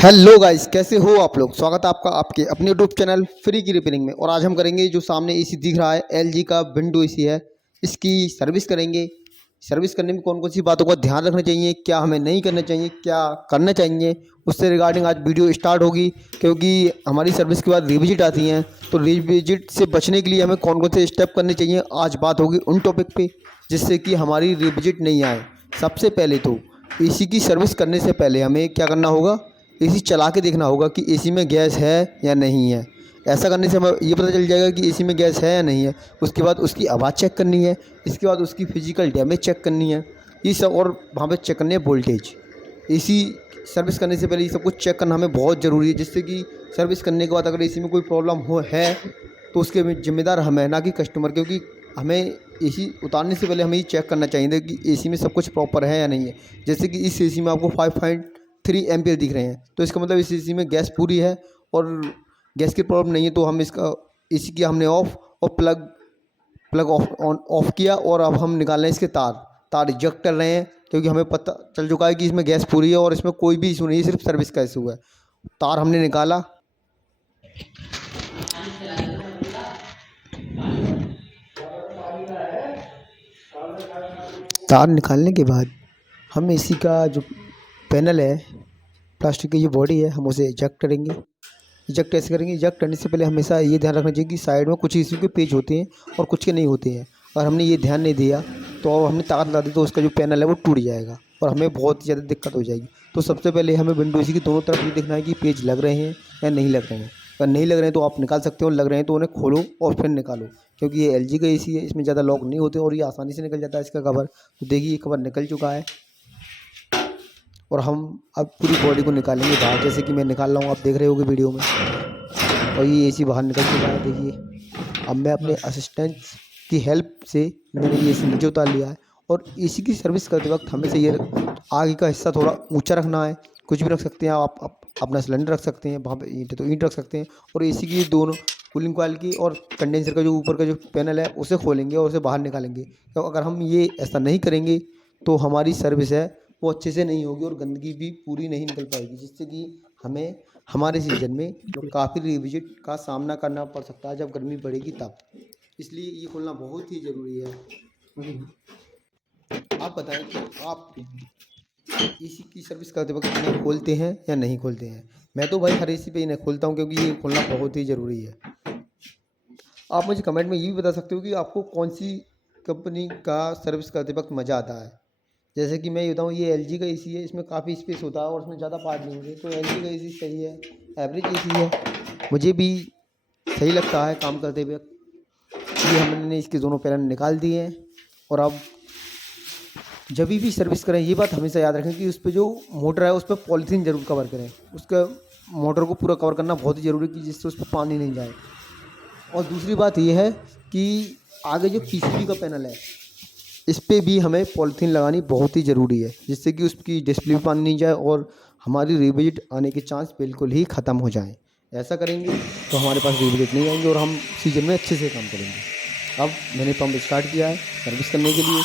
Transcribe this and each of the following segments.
Hello guys, कैसे हो आप लोग। स्वागत है आपका आपके अपने यूट्यूब चैनल फ्री की रिपेयरिंग में। और आज हम करेंगे जो सामने एसी दिख रहा है एलजी का विंडो एसी है, इसकी सर्विस करेंगे। सर्विस करने में कौन कौन सी बातों का ध्यान रखना चाहिए, क्या हमें नहीं करना चाहिए, क्या करना चाहिए, उससे रिगार्डिंग आज वीडियो स्टार्ट होगी। क्योंकि हमारी सर्विस के बाद रिविजिट आती हैं, तो रिविजिट से बचने के लिए हमें कौन कौन से स्टेप करने चाहिए, आज बात होगी उन टॉपिक पे, जिससे कि हमारी रिविजिट नहीं आए। सबसे पहले तो एसी की सर्विस करने से पहले हमें क्या करना होगा, एसी चला के देखना होगा कि एसी में गैस है या नहीं है। ऐसा करने से हमें ये पता चल जाएगा कि एसी में गैस है या नहीं है। उसके बाद उसकी आवाज़ चेक करनी है, इसके बाद उसकी फिजिकल डैमेज चेक करनी है, ये सब। और वहाँ पे चेक करनी है वोल्टेज। एसी सर्विस करने से पहले ये सब कुछ चेक करना हमें बहुत ज़रूरी है, जिससे कि सर्विस करने के बाद अगर एसी में कोई प्रॉब्लम हो है तो उसके जिम्मेदार हम हैं, ना कि कस्टमर। क्योंकि हमें एसी उतारने से पहले हमें ये चेक करना चाहिए कि एसी में सब कुछ प्रॉपर है या नहीं है। जैसे कि इस एसी में आपको 5.3 एम्पियर दिख रहे हैं, तो इसका मतलब इस एसी में गैस पूरी है और गैस की प्रॉब्लम नहीं है। तो हम इसका एसी किया हमने ऑफ, और प्लग प्लग ऑफ किया, और अब हम निकाल रहे हैं इसके तार रिजेक्ट कर रहे हैं। क्योंकि हमें पता चल चुका है कि इसमें गैस पूरी है और इसमें कोई भी इशू नहीं है, सिर्फ सर्विस का इशू है। तार हमने निकाला। तार निकालने के बाद हम एसी का जो पैनल है, प्लास्टिक की जो बॉडी है, हम उसे इजेक्ट करेंगे। इजेक्ट कैसे करेंगे, इजेक्ट करने से पहले हमेशा ये ध्यान रखना चाहिए कि साइड में कुछ एसी के पेच होते हैं और कुछ के नहीं होते हैं। और हमने ये ध्यान नहीं दिया तो अब हमने तार लगा दी तो उसका जो पैनल है वो टूट जाएगा और हमें बहुत ही ज़्यादा दिक्कत हो जाएगी। तो सबसे पहले हमें विंडो एसी की दोनों तरफ ये देखना है कि पेच लग रहे हैं या नहीं लग रहे हैं। अगर नहीं लग रहे हैं तो आप निकाल सकते हो, लग रहे हैं तो उन्हें खोलो और फिर निकालो। क्योंकि ये एलजी का एसी है, इसमें ज़्यादा लॉक नहीं होते और ये आसानी से निकल जाता है इसका कवर। तो देखिए ये कवर निकल चुका है और हम अब पूरी बॉडी को निकालेंगे बाहर, जैसे कि मैं निकाल रहा हूँ, आप देख रहे होगे वीडियो में। और ये एसी बाहर निकल चुका है, देखिए। अब मैं अपने असिस्टेंट की हेल्प से मैंने ये एसी नीचे उतार लिया है। और एसी की सर्विस करते वक्त हमेशा ये आगे का हिस्सा थोड़ा ऊंचा रखना है। कुछ भी रख सकते हैं आप अपना सिलेंडर रख सकते हैं, वहाँ पे ईंट तो ईंट रख सकते हैं। और एसी की दोनों कूलिंग कॉइल की और कंडेंसर का जो ऊपर का जो पैनल है उसे खोलेंगे और उसे बाहर निकालेंगे। तो अगर हम ये ऐसा नहीं करेंगे तो हमारी सर्विस है वो अच्छे से नहीं होगी और गंदगी भी पूरी नहीं निकल पाएगी, जिससे कि हमें हमारे सीज़न में काफ़ी रिविजिट का सामना करना पड़ सकता है जब गर्मी बढ़ेगी तब। इसलिए ये खोलना बहुत ही ज़रूरी है। आप बताएं कि आप एसी की सर्विस करते वक्त इन्हें खोलते हैं या नहीं खोलते हैं। मैं तो भाई हर एसी पे इन्हें खोलता हूँ, क्योंकि ये खोलना बहुत ही ज़रूरी है। आप मुझे कमेंट में ये भी बता सकते हो कि आपको कौन सी कंपनी का सर्विस करते वक्त मज़ा आता है। जैसे कि मैं ये बताऊँ, ये एलजी का एसी है, इसमें काफ़ी स्पेस होता है और उसमें ज़्यादा पार्ट नहीं होते। तो एलजी का एसी सही है, एवरेज एसी है, मुझे भी सही लगता है काम करते हुए। ये हमने इसके दोनों पैनल निकाल दिए हैं। और अब जब भी सर्विस करें ये बात हमेशा याद रखें कि उस पर जो मोटर है उस पर पॉलीथीन ज़रूर कवर करें। उसका मोटर को पूरा कवर करना बहुत ही ज़रूरी है कि जिससे उस पर पानी नहीं जाए। और दूसरी बात ये है कि आगे जो पीसीबी का पैनल है इस पे भी हमें पॉलीथीन लगानी बहुत ही ज़रूरी है, जिससे कि उसकी डिस्प्ले भी पानी नहीं जाए और हमारी रिविजिट आने के चांस बिल्कुल ही ख़त्म हो जाएं। ऐसा करेंगे तो हमारे पास रिविजिट नहीं आएंगे और हम सीजन में अच्छे से काम करेंगे। अब मैंने पंप स्टार्ट किया है सर्विस करने के लिए।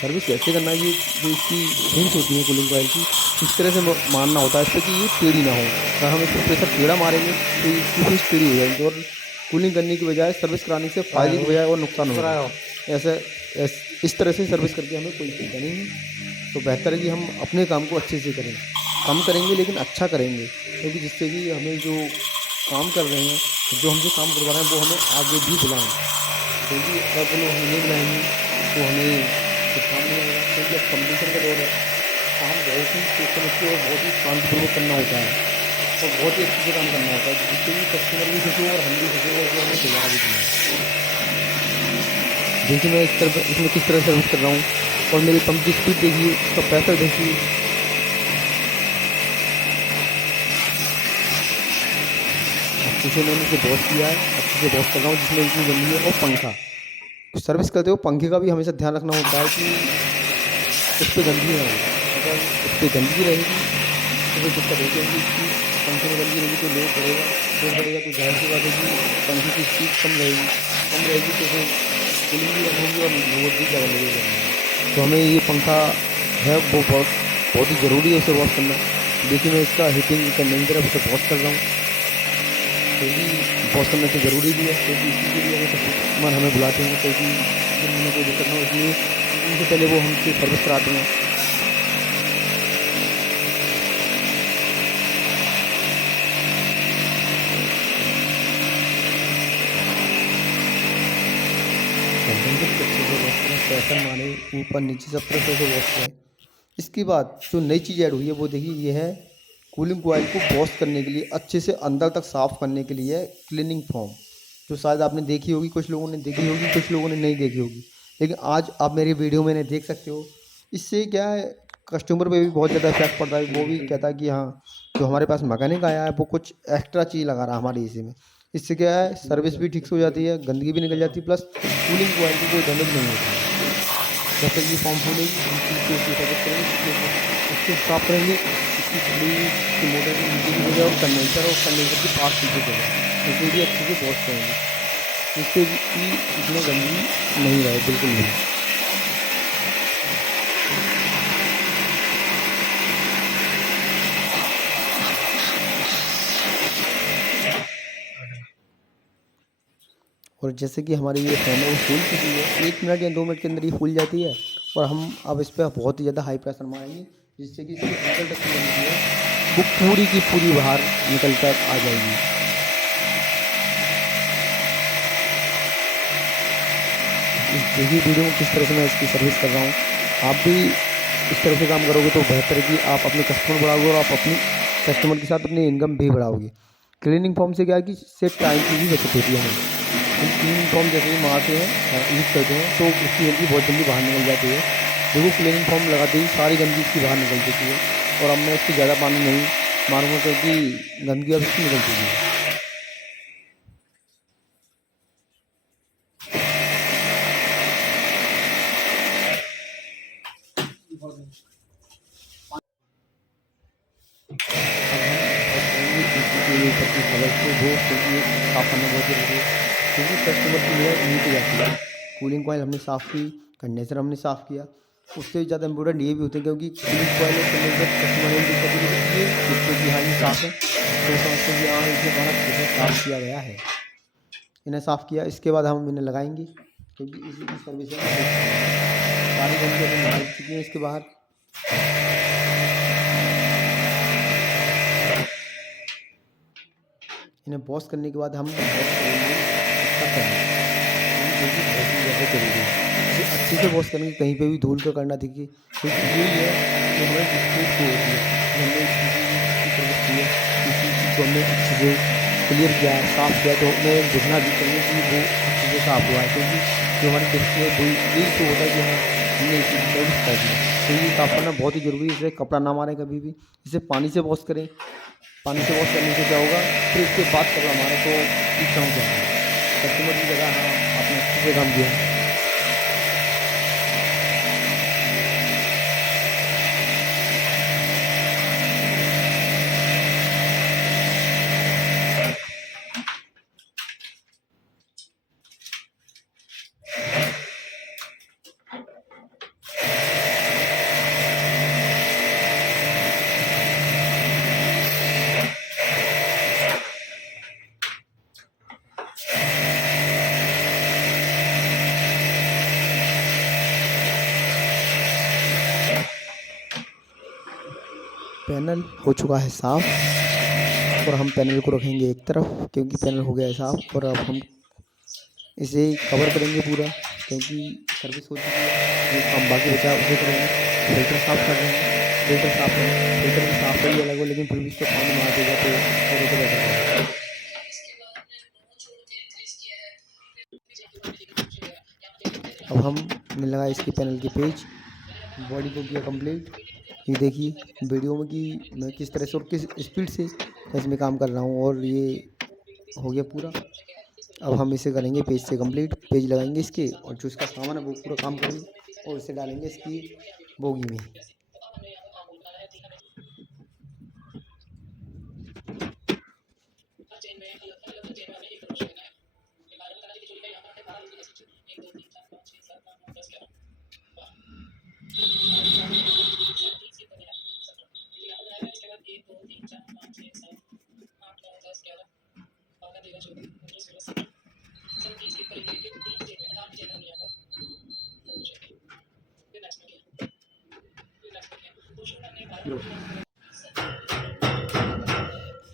सर्विस कैसे करना है, ये जो इसकी हिंस होती है कूलिंग कॉइल की, इस तरह से मारना होता है इस पर कि ये टेढ़ी ना हो। अगर हम इस पर प्रेशर टेढ़ा मारेंगे तो इसकी फिर टेढ़ी हो जाएगी और कूलिंग करने की बजाय सर्विस कराने से फ़ायदे की बजाय और नुकसान हो रहा है। इस तरह से सर्विस करके हमें कोई फायदा नहीं है। तो बेहतर है कि हम अपने काम को अच्छे से करें, कम करेंगे लेकिन अच्छा करेंगे। क्योंकि जिससे कि हमें जो काम कर रहे हैं, जो हमसे काम करवा रहे हैं, वो हमें आगे भी बुलाएं। क्योंकि अगर वो लोग हमें नहीं बुलाएंगे तो हमें कुछ काम नहीं आएगा। क्योंकि अब कंपटीशन का दौर है, काम बहुत ही सोच समझ के और बहुत ही शांतिपूर्वक करना होता है और बहुत ही अच्छे से काम करना होता है, जिससे कि कस्टमर भी खुश हो और हम भी खुश हो और वो हमें दोबारा भी बुलाएं। देखिए मैं इस तरह इसमें किस तरह सर्विस कर रहा हूँ और मेरी पंप की स्पीड देखिए, उसका प्रेशर देखिए। अच्छे से मैंने इसे वॉश किया है, अच्छे से वॉश कर रहा हूँ जिसमें इतनी गंदी है। और पंखा सर्विस करते हो पंखे का भी हमेशा ध्यान रखना होता है कि उस पर गंदगी ना हो। अगर उस पर गंदगी रहेगी तो फिर दिक्कत होगी, क्योंकि इसकी पंखे में गंदगी रहेगी तो लोड बढ़ेगा तो जाहिर सी बात है कि पंखे की स्पीड कम रहेगी तो फिर कूलिंग भी कम होगी और लोड भी ज़्यादा लगेगा। तो हमें ये पंखा है वो बहुत ही ज़रूरी है उसे वॉश करना। देखिए मैं इसका हीटिंग करने की तरफ से पॉज कर रहा हूँ, क्योंकि पॉज करना तो ज़रूरी भी है, क्योंकि इसी के लिए अगर कस्टमर हमें बुलाते हैं, क्योंकि अगर हमें कोई दिक्कत ना हो, इसलिए उनसे पहले वो हमसे सर्विस कराते हैं। कंडेंसर को अच्छे से वॉश करें, प्रेशर मारे ऊपर नीचे सब तरफ से वॉश करें। इसके बाद जो नई चीज़ ऐड हुई है वो देखिए, ये है कूलिंग कॉइल को वॉश करने के लिए, अच्छे से अंदर तक साफ़ करने के लिए क्लीनिंग फोम, जो शायद आपने देखी होगी, कुछ लोगों ने देखी होगी, कुछ लोगों ने नहीं देखी होगी, लेकिन आज आप मेरी वीडियो में देख सकते हो। इससे क्या है, कस्टमर पे भी बहुत ज़्यादा इफेक्ट पड़ता है। वो भी कहता है कि हाँ, जो हमारे पास मैकेनिक आया है वो कुछ एक्स्ट्रा चीज़ लगा रहा है हमारे एसी में। इससे क्या है, सर्विस भी ठीक से हो जाती है, गंदगी भी निकल जाती है, प्लस कूलिंग कॉइल की कोई डैमेज नहीं होती है। जब तक ये फॉर्म फूलेगी इसकी सर्विस करेंगे, इसको साफ करेंगे, इसकी सभी की मोटर की नीचे की जगह और कंडेंसर की पास पीछे जगह, इसे भी अच्छे से वॉश करेंगे, जिससे कि इसमें गंदगी नहीं रहे, बिल्कुल नहीं। और जैसे कि हमारी ये फैन है वो फूल चुकी है, 1 मिनट या 2 मिनट के अंदर ये फूल जाती है। और हम अब इस पर बहुत ही ज़्यादा हाई प्रेशर मारेंगे, जिससे कि इसकी अंदर तक की गंदगी है वो पूरी की पूरी बाहर निकल कर आ जाएगी। देखिए वीडियो में किस तरह से मैं इसकी सर्विस कर रहा हूँ। आप भी इस तरह से काम करोगे तो बेहतर है कि आप अपने कस्टमर बढ़ाओगे और आप अपनी कस्टमर के साथ अपनी इनकम भी बढ़ाओगे। क्लीनिंग फॉर्म से क्या है कि इससे टाइम की भी बचत होती है हमें। हम क्लीनिंग फॉर्म जैसे ही मारते हैं, यूज़ करते हैं, तो उसकी गंदगी बहुत जल्दी बाहर निकल जाती है। देखो क्लीनिंग फॉर्म लगाते ही सारी गंदगी इसकी बाहर निकल चुकी है, और अब मैं इससे ज़्यादा पानी नहीं मारूंगा, क्योंकि गंदगी अब इसकी निकल चुकी है। अब हम बहुत करेंगे एसी के ऊपर की कलर को वो, क्योंकि साफ़ करना बहुत ज़रूरी है, क्योंकि कस्टमर की लेयर नीट हो जाती है। कूलिंग कॉइल हमने साफ़ की, कंडेंसर हमने साफ़ किया, उससे भी ज़्यादा इम्पोर्टेंट ये भी होते हैं, क्योंकि कूलिंग कॉइल और कंडेंसर कस्टमर ने दिक्कत होती है, ये देखते कि हाँ ये साफ़ है, तो समझते हैं कि हाँ इसे हमारा अच्छे से साफ़ किया गया है। इन्हें साफ़ किया, इसके बाद हम इन्हें लगाएंगे, क्योंकि इसी की सर्विस है। सारी गंदगी अपनी निकाल चुकी है इसके बाहर। इन्हें वॉश करने के बाद हम वॉश करेंगे इसका पैनल, जो कि बहुत ही ज़्यादा ज़रूरी है। इसे अच्छे से वॉश करेंगे, कहीं पे भी धूल का करना दिखे, क्योंकि यही है जो हमें डिस्प्यूट को होती है कि हमने किसी चीज़ की सर्विस की है, किसी चीज़ को हमने अच्छे से क्लियर किया है, साफ़ किया, तो हमें देखना भी चाहिए कि वो अच्छे से साफ़ हुआ है, क्योंकि जो हमारी डिस्प्ले है वही यही तो होता है कि हाँ हमने इस चीज़ की सर्विस कर दी है। तो ये साफ़ करना बहुत ही ज़रूरी है। इसे कपड़ा ना मारें कभी भी, इसे पानी से वॉश करें। पानी से वॉश करने से क्या होगा, फिर उसके बाद कपड़ा हमारा तो ठीक काम जाएगा। कस्टमर की जगह हाँ आपने अच्छे से काम किया। पैनल हो चुका है साफ़, और हम पैनल को रखेंगे एक तरफ, क्योंकि पैनल हो गया है साफ़। और अब हम इसे कवर करेंगे पूरा, क्योंकि सर्विस हो चुकी है। जो काम बाकी बचा है उसे करेंगे। फिल्टर साफ़ कर रहे हैं, फिल्टर साफ़ करें, फिल्टर भी साफ़ है ही अलग हो, लेकिन फिर भी इस पर पानी मार देगा तो ऐसे तो बेटर रहेगा। अब हमने लगाया इसके पैनल के पेज, बॉडी को किया कंप्लीट। ये देखिए वीडियो में कि मैं किस तरह से और किस स्पीड से मैं इसमें काम कर रहा हूँ, और ये हो गया पूरा। अब हम इसे करेंगे पेज से कंप्लीट, पेज लगाएंगे इसके, और जो इसका सामान है वो पूरा काम करेंगे, और इसे डालेंगे इसकी बोगी में।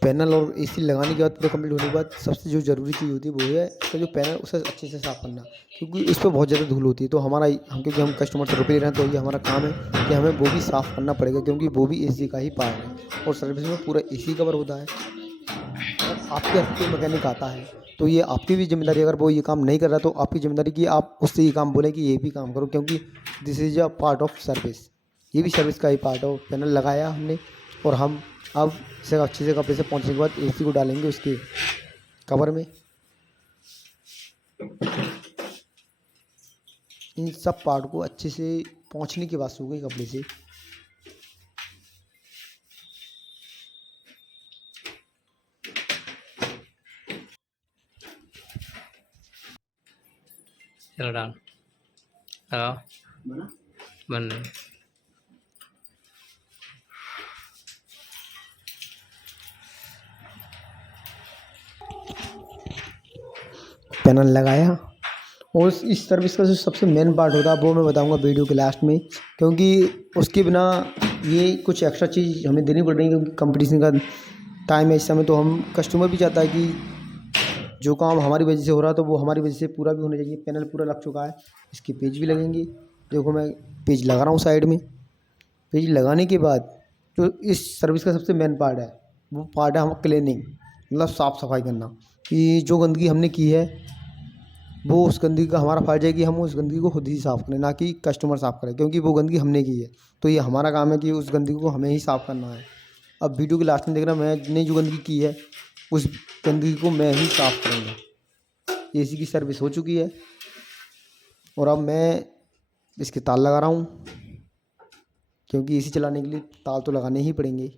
पैनल और एसी लगाने के बाद पूरा कंप्लीट होने के बाद सबसे जो ज़रूरी चीज़ होती है वो है इसका जो पैनल उसे अच्छे से साफ़ करना, क्योंकि इस पर बहुत ज़्यादा धूल होती है। तो क्योंकि हम कस्टमर से रुपये ले रहे हैं, तो ये हमारा काम है कि हमें वो भी साफ़ करना पड़ेगा, क्योंकि वो भी एसी का ही पार्ट है और सर्विस में पूरा एसी कवर होता है। और आपके यहाँ कोई मैकेनिक आता है तो ये आपकी भी जिम्मेदारी, अगर वो ये काम नहीं कर रहा तो आपकी जिम्मेदारी कि आप उससे ये काम बोलें कि ये भी काम करो, क्योंकि this is a part of service. ये भी सर्विस का ही पार्ट है। पैनल लगाया हमने और हम अब इसे अच्छे से कपड़े से पोंछने के बाद एसी को डालेंगे उसके कवर में। इन सब पार्ट को अच्छे से पोंछने के बाद सूखे कपड़े से चलो डाल लगाओ। बन रही। पैनल लगाया। और इस सर्विस का जो सबसे मेन पार्ट होता है वो मैं बताऊंगा वीडियो के लास्ट में, क्योंकि उसके बिना ये कुछ एक्स्ट्रा चीज़ हमें देनी पड़ रही है, क्योंकि कंपटीशन का टाइम है इस समय। तो हम कस्टमर भी चाहता है कि जो काम हमारी वजह से हो रहा है तो वो हमारी वजह से पूरा भी होना चाहिए। पैनल पूरा लग चुका है, इसके पेज भी लगेंगे। देखो मैं पेज लगा रहा हूँ साइड में। पेज लगाने के बाद जो इस सर्विस का सबसे मेन पार्ट है वो पार्ट है हम क्लीनिंग, मतलब साफ़ सफाई करना, कि जो गंदगी हमने की है वो उस गंदगी का हमारा फ़र्ज़ है कि हम उस गंदगी को खुद ही साफ़ करें, ना कि कस्टमर साफ़ करे, क्योंकि वो गंदगी हमने की है। तो ये हमारा काम है कि उस गंदगी को हमें ही साफ़ करना है। अब वीडियो के लास्ट में देखना, मैंने जो गंदगी की है उस गंदगी को मैं ही साफ़ करूँगा। एसी की सर्विस हो चुकी है और अब मैं इसके तार लगा रहा हूँ, क्योंकि एसी चलाने के लिए तार तो लगाने ही पड़ेंगे।